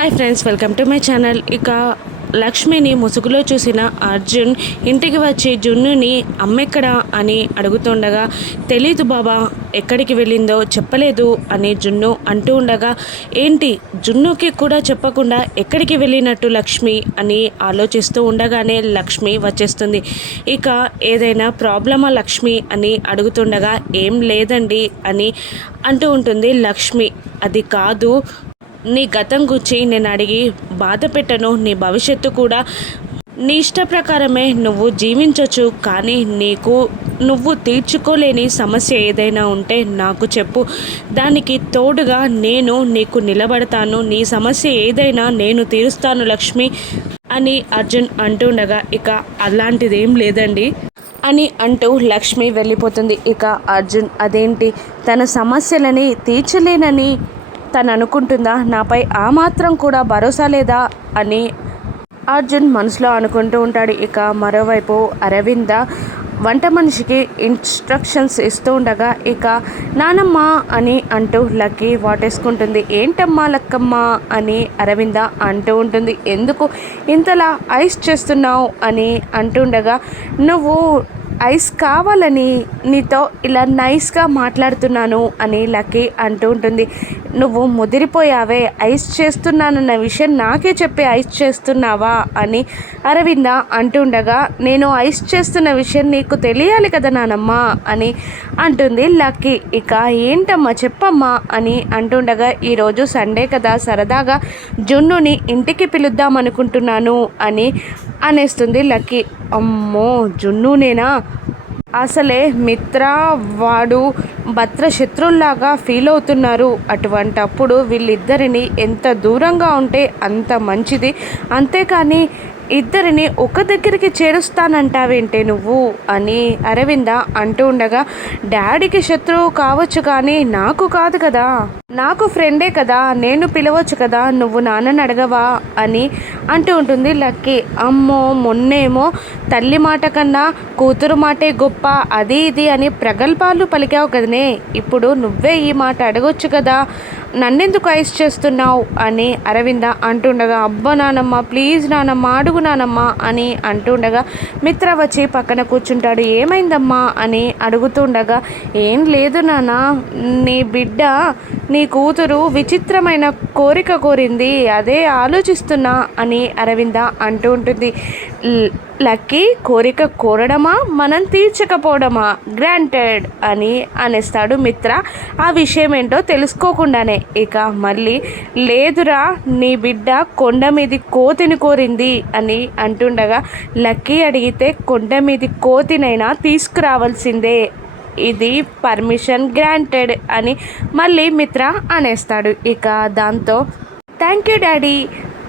Hi friends, welcome to my channel. ఇక లక్ష్మిని ముసుగులో చూసిన అర్జున్ ఇంటికి వచ్చి జున్నుని అమ్మెక్కడా అని అడుగుతుండగా, తెలీదు బాబా, ఎక్కడికి వెళ్ళిందో చెప్పలేదు అని జున్ను అంటూ ఉండగా, ఏంటి జున్నుకి కూడా చెప్పకుండా ఎక్కడికి వెళ్ళినట్టు లక్ష్మి అని ఆలోచిస్తూ ఉండగానే లక్ష్మి వచ్చేస్తుంది. ఇక ఏదైనా ప్రాబ్లమా లక్ష్మి అని అడుగుతుండగా, ఏం లేదండి అని అంటూ ఉంటుంది లక్ష్మి. అది కాదు, నీ గతం గురించి నేను అడిగి బాధ పెట్టను, నీ భవిష్యత్తు కూడా నీ ఇష్ట ప్రకారమే నువ్వు జీవించవచ్చు, కానీ నువ్వు తీర్చుకోలేని సమస్య ఏదైనా ఉంటే నాకు చెప్పు, దానికి తోడుగా నేను నీకు నిలబడతాను, నీ సమస్య ఏదైనా నేను తీరుస్తాను లక్ష్మి అని అర్జున్ అంటుండగా, ఇక అలాంటిదేం లేదండి అని అంటూ లక్ష్మి వెళ్ళిపోతుంది. ఇక అర్జున్ అదేంటి, తన సమస్యలని తీర్చలేనని తను అనుకుంటుందా, నాపై ఆ మాత్రం కూడా భరోసా లేదా అని అర్జున్ మనసులో అనుకుంటూ ఉంటాడు. ఇక మరోవైపు అరవింద వంట మనిషికి ఇన్స్ట్రక్షన్స్ ఇస్తూ ఉండగా, ఇక నానమ్మ అని అంటూ లక్కీ వాటేసుకుంటుంది. ఏంటమ్మా లక్కమ్మ అని అరవింద అంటూ ఉంటుంది. ఎందుకు ఇంతలా ఐస్ చేస్తున్నావు అని అంటుండగా, నువ్వు ఐస్ కావాలని నీతో ఇలా నైస్గా మాట్లాడుతున్నాను అని లక్కీ అంటూ ఉంటుంది. నువ్వు ముదిరిపోయావే, ఐస్ చేస్తున్నానన్న విషయం నాకే చెప్పి ఐస్ చేస్తున్నావా అని అరవింద అంటుండగా, నేను ఐస్ చేస్తున్న విషయం నీకు తెలియాలి కదా నానమ్మ అని అంటుంది లక్కీ. ఇక ఏంటమ్మా చెప్పమ్మా అని అంటుండగా, ఈరోజు సండే కదా, సరదాగా జున్నుని ఇంటికి పిలుద్దాం అనుకుంటున్నాను అని అనేస్తుంది లక్కీ. అమ్మో జున్నునేనా, అసలే మిత్ర వాడు భద్ర శత్రువుల్లాగా ఫీల్ అవుతున్నారు. అటువంటప్పుడు వీళ్ళిద్దరిని ఎంత దూరంగా ఉంటే అంత మంచిది, అంతేకాని ఇద్దరిని ఒక దగ్గరికి చేరుస్తానంటావేంటే నువ్వు అని అరవింద అంటూ ఉండగా, డాడీకి శత్రువు కావచ్చు కానీ నాకు కాదు కదా, నాకు ఫ్రెండే కదా, నేను పిలవచ్చు కదా, నువ్వు నాన్నని అడగవా అని అంటూ ఉంటుంది లక్కీ. అమ్మో మొన్నేమో తల్లి మాట కన్నా కూతురు మాటే గొప్ప, అది ఇది అని ప్రగల్భాలు పలికావు కదనే, ఇప్పుడు నువ్వే ఈ మాట అడగొచ్చు కదా, నన్నెందుకు ఐస్ చేస్తున్నావు అని అరవింద అంటుండగా, అబ్బా నానమ్మ ప్లీజ్ నానమ్మ అడుగు నానమ్మ అని అంటుండగా, మిత్ర వచ్చి పక్కన కూర్చుంటాడు. ఏమైందమ్మా అని అడుగుతుండగా, ఏం లేదు నాన్న, నీ బిడ్డ నీ కూతురు విచిత్రమైన కోరిక కోరింది, అదే ఆలోచిస్తున్నా అని అరవింద అంటూ ఉంటుంది. లక్కీ కోరిక కోరడమా మనం తీర్చకపోవడమా, గ్రాంటెడ్ అని అనేస్తాడు మిత్ర ఆ విషయం ఏంటో తెలుసుకోకుండానే. ఇక మళ్ళీ లేదురా, నీ బిడ్డ కొండ మీది కోతిని కోరింది అని అంటుండగా, లక్కీ అడిగితే కొండ మీది కోతినైనా తీసుకురావాల్సిందే, ఇది పర్మిషన్ గ్రాంటెడ్ అని మళ్ళీ మిత్ర అనేస్తాడు. ఇక దాంతో థ్యాంక్ యూ డాడీ,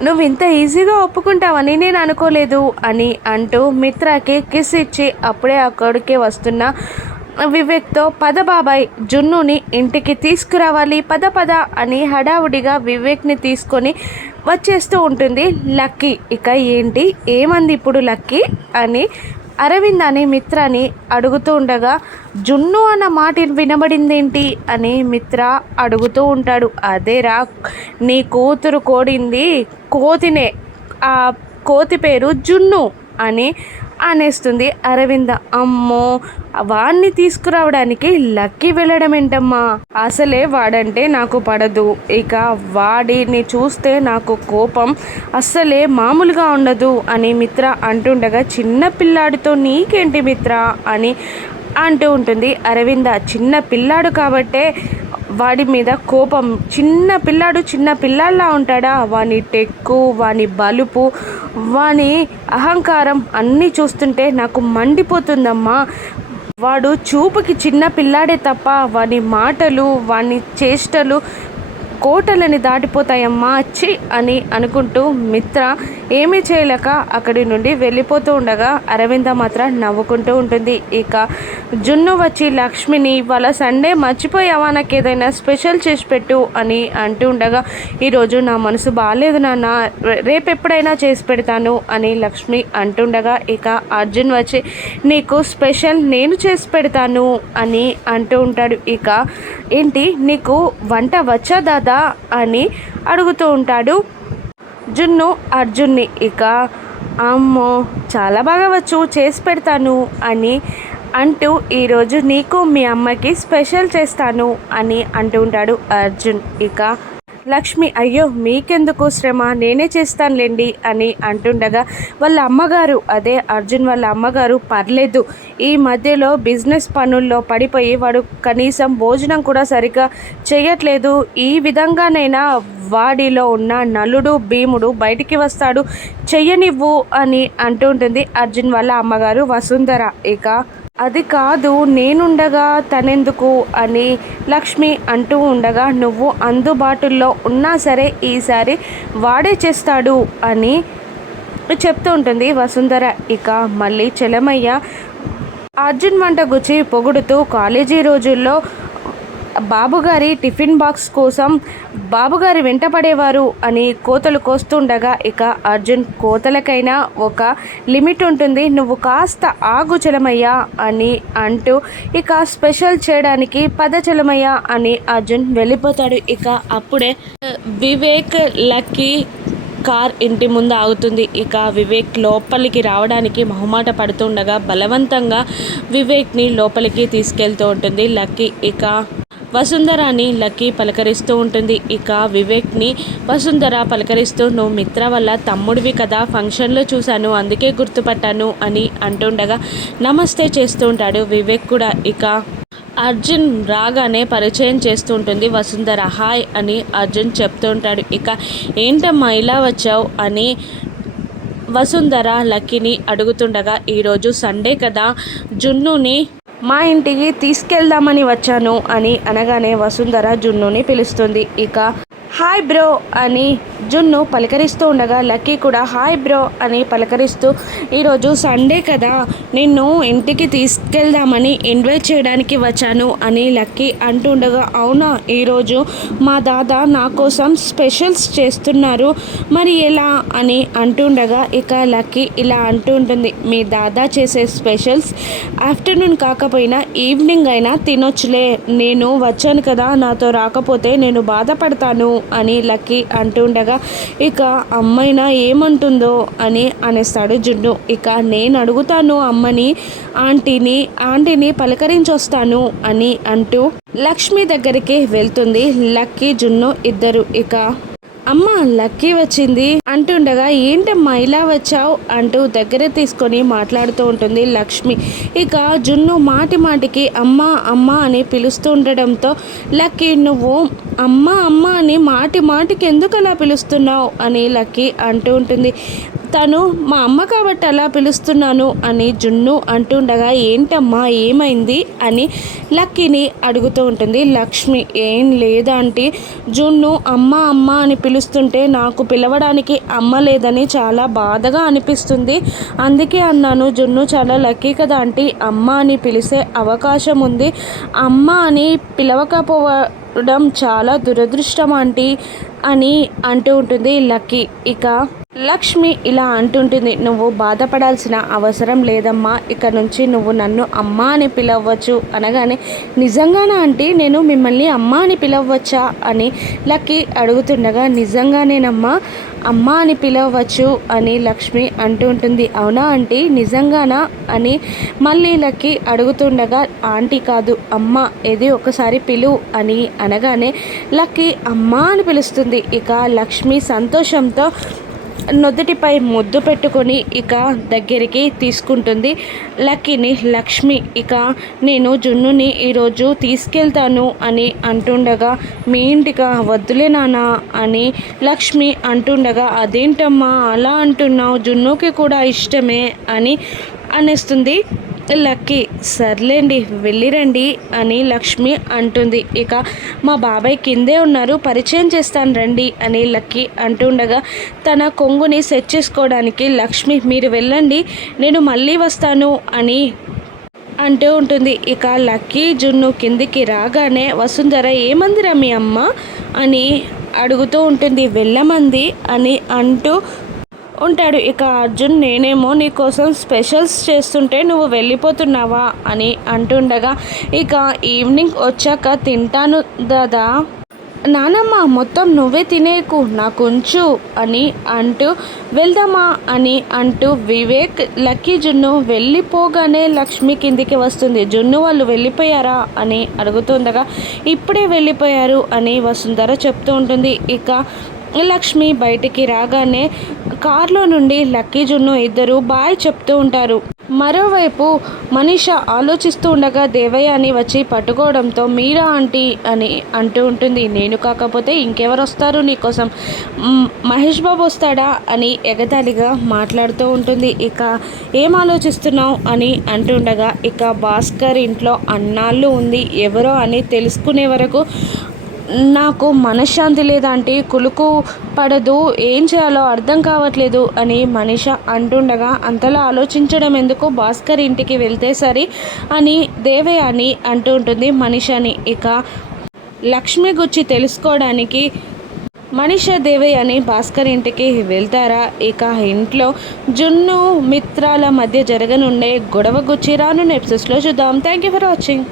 నువ్వు ఇంత ఈజీగా ఒప్పుకుంటావని నేను అనుకోలేదు అని అంటూ మిత్రకి కిస్ ఇచ్చి అప్పుడే అక్కడికే వస్తున్న వివేక్తో, పద బాబాయ్ జున్నుని ఇంటికి తీసుకురావాలి, పద పద అని హడావుడిగా వివేక్ని తీసుకొని వచ్చేస్తూ ఉంటుంది లక్కీ. ఇక ఏంటి ఏమంది ఇప్పుడు లక్కీ అని అరవింద్ అని మిత్రని అడుగుతూ ఉండగా, జున్ను అన్న మాట వినబడిందేంటి అని మిత్ర అడుగుతూ ఉంటాడు. అదేరా, నీ కూతురు కోడింది కోతినే, ఆ కోతి పేరు జున్ను అని అనేస్తుంది అరవింద. అమ్మో వాడిని తీసుకురావడానికి లక్కీ వెళ్ళడం ఏంటమ్మా, అసలే వాడంటే నాకు పడదు, ఇక వాడిని చూస్తే నాకు కోపం అస్సలే మామూలుగా ఉండదు అని మిత్ర అంటుండగా, చిన్న పిల్లాడితో నీకేంటి మిత్ర అని అంటూ ఉంటుంది అరవింద. చిన్న పిల్లాడు కాబట్టే వాడి మీద కోపం, చిన్న పిల్లాడిలా ఉంటాడా, వాని టెక్కు, వాని బలుపు, వాని అహంకారం అన్నీ చూస్తుంటే నాకు మండిపోతుందమ్మా. వాడు చూపుకి చిన్న పిల్లాడే తప్ప వాని మాటలు, వాని చేష్టలు కోటలని దాటిపోతాయమ్మా చి అని అనుకుంటూ మిత్ర ఏమీ చేయలేక అక్కడి నుండి వెళ్ళిపోతూ ఉండగా, అరవింద మాత్రం నవ్వుకుంటూ ఉంటుంది. ఇక జున్ను వచ్చి లక్ష్మిని, ఇవాళ సండే మర్చిపోయావా, నాకు ఏదైనా స్పెషల్ చేసి పెట్టు అని అంటూ ఉండగా, ఈరోజు నా మనసు బాగాలేదు నాన్న, రేపు ఎప్పుడైనా చేసి పెడతాను అని లక్ష్మి అంటుండగా, ఇక అర్జున్ వచ్చి నీకు స్పెషల్ నేను చేసి పెడతాను అని అంటూ ఉంటాడు. ఇక ఏంటి నీకు వంట వచ్చా దాదా అని అడుగుతూ ఉంటాడు జున్ను అర్జున్ని ఇక అమ్మో చాలా బాగా వచ్చు చేసి పెడతాను అని అంటూ ఈరోజు నీకు మీ అమ్మకి స్పెషల్ చేస్తాను అని అంటూ ఉంటాడు అర్జున్. ఇక లక్ష్మి అయ్యో మీకెందుకు శ్రమ నేనే చేస్తానులేండి అని అంటుండగా వాళ్ళ అమ్మగారు అదే అర్జున్ వాళ్ళ అమ్మగారు పర్లేదు ఈ మధ్యలో బిజినెస్ పనుల్లో పడిపోయి వాడు కనీసం భోజనం కూడా సరిగ్గా చేయట్లేదు, ఈ విధంగానైనా వాడిలో ఉన్న నలుడు భీముడు బయటికి వస్తాడు, చెయ్యనివ్వు అని అంటూ ఉంటుంది అర్జున్ వాళ్ళ అమ్మగారు వసుంధర. ఇక అది కాదు నేనుండగా తనెందుకు అని లక్ష్మి అంటూ ఉండగా నువ్వు అందుబాటులో ఉన్నా సరే ఈసారి వాడే చేస్తాడు అని చెప్తూ ఉంటుంది వసుంధర. ఇక మళ్ళీ చెలమయ్య అర్జున్ వంట గుచ్చి పొగుడుతూ కాలేజీ రోజుల్లో బాబుగారి టిఫిన్ బాక్స్ కోసం బాబుగారి వెంట పడేవారు అని కోతలు కోస్తుండగా ఇక అర్జున్ కోతలకైనా ఒక లిమిట్ ఉంటుంది, నువ్వు కాస్త ఆగు చలమయ్య అని అంటూ ఇక స్పెషల్ చేయడానికి పద చలమయ్య అని అర్జున్ వెళ్ళిపోతాడు. ఇక అప్పుడే వివేక్ లక్కీ కార్ ఇంటి ముందు ఆగుతుంది. ఇక వివేక్ లోపలికి రావడానికి మొహమాట పడుతుండగా బలవంతంగా వివేక్ని లోపలికి తీసుకెళ్తూ ఉంటుంది లక్కీ. ఇక వసుంధరాని లక్కీ పలకరిస్తూ ఉంటుంది. ఇక వివేక్ని వసుంధర పలకరిస్తూ నువ్వు మిత్ర వల్ల తమ్ముడివి కదా, ఫంక్షన్లో చూశాను అందుకే గుర్తుపట్టాను అని అంటుండగా నమస్తే చేస్తూ ఉంటాడు వివేక్ కూడా. ఇక అర్జున్ రాగానే పరిచయం చేస్తూ ఉంటుంది వసుంధర. హాయ్ అని అర్జున్ చెప్తూ ఉంటాడు. ఇక ఏంటమ్మా ఇలా వచ్చావు అని వసుంధర లక్కీని అడుగుతుండగా ఈరోజు సండే కదా జున్నుని మా ఇంటికి తీసుకెళ్దామని వచ్చాను అని అనగానే వసుంధర జున్నుని పిలుస్తుంది. ఇక హాయ్ బ్రో అని జున్ను పలకరిస్తూ ఉండగా లక్కీ కూడా హాయ్ బ్రో అని పలకరిస్తూ ఈరోజు సండే కదా నిన్ను ఇంటికి తీసుకెళ్దామని ఇన్వైట్ చేయడానికి వచ్చాను అని లక్కీ అంటుండగా అవునా ఈరోజు మా దాదా నా కోసం స్పెషల్స్ చేస్తున్నారు మరి ఎలా అని అంటుండగా ఇక లక్కీ ఇలా అంటూ ఉంటుంది, మీ దాదా చేసే స్పెషల్స్ ఆఫ్టర్నూన్ కాకపోయినా ఈవినింగ్ అయినా తినొచ్చులే, నేను వచ్చాను కదా నాతో రాకపోతే నేను బాధపడతాను అని లక్కీ అంటుండగా ఇక అమ్మైనా ఏమంటుందో అని అనేస్తాడు జున్ను. ఇక నేను అడుగుతాను అమ్మని ఆంటీని పలకరించొస్తాను అని అంటూ లక్ష్మి దగ్గరికి వెళ్తుంది లక్కీ జున్ను ఇద్దరు. ఇక అమ్మ లక్కీ వచ్చింది అంటుండగా ఏంటమ్మా ఇలా వచ్చావు అంటూ దగ్గర తీసుకొని మాట్లాడుతూ ఉంటుంది లక్ష్మి. ఇక జున్ను మాటికి అమ్మ అమ్మ అని పిలుస్తూ ఉండడంతో లక్కీ నువ్వు అమ్మ అమ్మ అని మాటికి ఎందుకు అలా పిలుస్తున్నావు అని లక్కీ అంటూ ఉంటుంది. తను మా అమ్మ కాబట్టి అలా పిలుస్తున్నాను అని జున్ను అంటుండగా ఏంటమ్మా ఏమైంది అని లక్కీని అడుగుతూ ఉంటుంది లక్ష్మి. ఏం లేదా ఆంటీ, జున్ను అమ్మ అమ్మ అని పిలుస్తుంటే నాకు పిలవడానికి అమ్మ లేదని చాలా బాధగా అనిపిస్తుంది, అందుకే అన్నాను. జున్ను చాలా లక్కీ కదా ఆంటీ, అమ్మ అని పిలిచే అవకాశం ఉంది, అమ్మ అని పిలవకపోవడం చాలా దురదృష్టం ఆంటీ అని అంటూ ఉంటుంది లక్కీ. ఇక లక్ష్మి ఇలా అంటుంటుంది, నువ్వు బాధపడాల్సిన అవసరం లేదమ్మా, ఇక నుంచి నువ్వు నన్ను అమ్మ అని పిలవచ్చు అనగానే నిజంగానా ఆంటీ నేను మిమ్మల్ని అమ్మ అని పిలవచ్చా అని లక్కీ అడుగుతుండగా నిజంగానేనమ్మా అమ్మ అని పిలవచ్చు అని లక్ష్మి అంటూ ఉంటుంది. అవునా ఆంటీ నిజంగానా అని మళ్ళీ లక్కీ అడుగుతుండగా ఆంటీ కాదు అమ్మ ఏది ఒకసారి పిలు అని అనగానే లక్కీ అమ్మ అని పిలుస్తుంది. ఇక లక్ష్మి సంతోషంతో నుదుటిపై ముద్దు పెట్టుకొని ఇక దగ్గరికి తీసుకుంటుంది లక్కీని లక్ష్మి. ఇక నేను జున్నుని ఈరోజు తీసుకెళ్తాను అని అంటుండగా మీ ఇంటికి వద్దులే నాన్న అని లక్ష్మి అంటుండగా అదేంటమ్మా అలా అంటున్నావు, జున్నుకి కూడా ఇష్టమే అని అనేస్తుంది లక్కీ. సర్లేండి వెళ్ళిరండి అని లక్ష్మి అంటుంది. ఇక మా బాబాయ్ కిందే ఉన్నారు పరిచయం చేస్తాను రండి అని లక్కీ అంటుండగా తన కొంగుని సెట్ చేసుకోవడానికి లక్ష్మి మీరు వెళ్ళండి నేను మళ్ళీ వస్తాను అని అంటూ ఉంటుంది. ఇక లక్కీ జున్ను కిందికి రాగానే వసుంధర ఏమందిరా మీ అమ్మ అని అడుగుతూ ఉంటుంది. వెళ్ళమంది అని అంటూ ఉంటాడు. ఇక అర్జున్ నేనేమో నీకోసం స్పెషల్స్ చేస్తుంటే నువ్వు వెళ్ళిపోతున్నావా అని అంటుండగా ఇక ఈవినింగ్ వచ్చాక తింటాను దాదా నానమ్మ మొత్తం నువ్వే తినేకు నాకుంచు అని అంటూ వెళ్దామా అని అంటూ వివేక్ లక్కీ జున్ను వెళ్ళిపోగానే లక్ష్మి కిందికి వస్తుంది. జున్ను వాళ్ళు వెళ్ళిపోయారా అని అడుగుతుండగా ఇప్పుడే వెళ్ళిపోయారు అని వసుంధర చెప్తూ ఉంటుంది. ఇక లక్ష్మి బయటికి రాగానే కార్లో నుండి లక్కీ జున్ను ఇద్దరు బాయ్ చెప్తూ ఉంటారు. మరోవైపు మనీష ఆలోచిస్తూ ఉండగా దేవయాని వచ్చి పట్టుకోవడంతో మీరా ఆంటీ అని అంటూ ఉంటుంది. నేను కాకపోతే ఇంకెవరు వస్తారు నీకోసం, మహేష్ బాబు వస్తాడా అని ఎగతాళిగా మాట్లాడుతూ ఉంటుంది. ఇక ఏం ఆలోచిస్తున్నావు అని అంటుండగా ఇక భాస్కర్ ఇంట్లో అన్నాళ్ళు ఉంది ఎవరో అని తెలుసుకునే వరకు నాకు మనశ్శాంతి లేదంటే కులుకు పడదు, ఏం చేయాలో అర్థం కావట్లేదు అని మనీష అంటుండగా అంతలా ఆలోచించడం ఎందుకు, భాస్కర్ ఇంటికి వెళ్తే సరి అని దేవయాని అంటూ ఉంటుంది మనీషని. ఇక లక్ష్మి గురించి తెలుసుకోవడానికి మనీష దేవయాని భాస్కర్ ఇంటికి వెళ్తారా? ఇక ఇంట్లో జున్ను మిత్రాల మధ్య జరగనుండే గొడవ గుచ్చి రానున్న ఎపిసోడ్స్లో చూద్దాం. Thank you for watching.